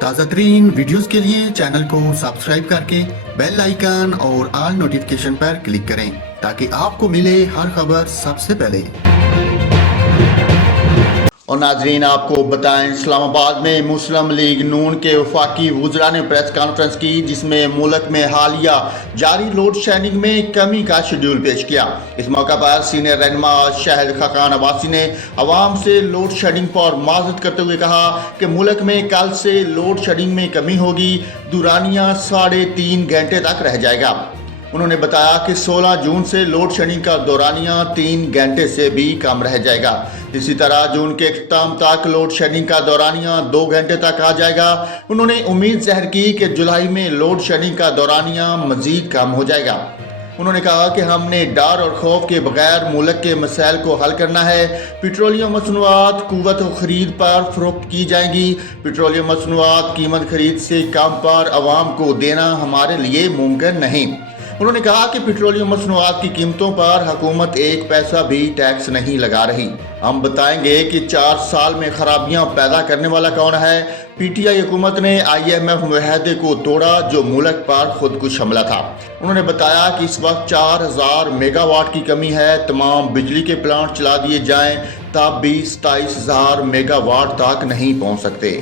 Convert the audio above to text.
تازہ ترین ویڈیوز کے لیے چینل کو سبسکرائب کر کے بیل آئیکن اور آل نوٹیفیکیشن پر کلک کریں تاکہ آپ کو ملے ہر خبر سب سے پہلے۔ اور ناظرین آپ کو بتائیں، اسلام آباد میں مسلم لیگ نون کے وفاقی وزراء نے پریس کانفرنس کی، جس میں ملک میں حالیہ جاری لوڈ شیڈنگ میں کمی کا شیڈول پیش کیا۔ اس موقع پر سینئر رہنما شہد خاقان عباسی نے عوام سے لوڈ شیڈنگ پر معذرت کرتے ہوئے کہا کہ ملک میں کل سے لوڈ شیڈنگ میں کمی ہوگی، دورانیہ 3.5 گھنٹے تک رہ جائے گا۔ انہوں نے بتایا کہ 16 جون سے لوڈ شیڈنگ کا دورانیہ 3 گھنٹے سے بھی کم رہ جائے گا۔ اسی طرح جون کے اختتام تک لوڈ شیڈنگ کا دورانیہ 2 گھنٹے تک آ جائے گا۔ انہوں نے امید ظاہر کی کہ جولائی میں لوڈ شیڈنگ کا دورانیہ مزید کم ہو جائے گا۔ انہوں نے کہا کہ ہم نے ڈر اور خوف کے بغیر ملک کے مسائل کو حل کرنا ہے۔ پیٹرولیم مصنوعات قوت خرید پر فروخت کی جائیں گی۔ پیٹرولیم مصنوعات قیمت خرید سے کم پر عوام کو دینا ہمارے لیے ممکن نہیں۔ انہوں نے کہا کہ پیٹرولیم مصنوعات کی قیمتوں پر حکومت 1 پیسہ بھی ٹیکس نہیں لگا رہی۔ ہم بتائیں گے کہ 4 سال میں خرابیاں پیدا کرنے والا کون ہے۔ پی ٹی آئی حکومت نے IMF معاہدے کو توڑا جو ملک پر خود کش حملہ تھا۔ انہوں نے بتایا کہ اس وقت 4000 میگا واٹ کی کمی ہے۔ تمام بجلی کے پلانٹ چلا دیے جائیں تب بھی 27000 میگا واٹ تک نہیں پہنچ سکتے۔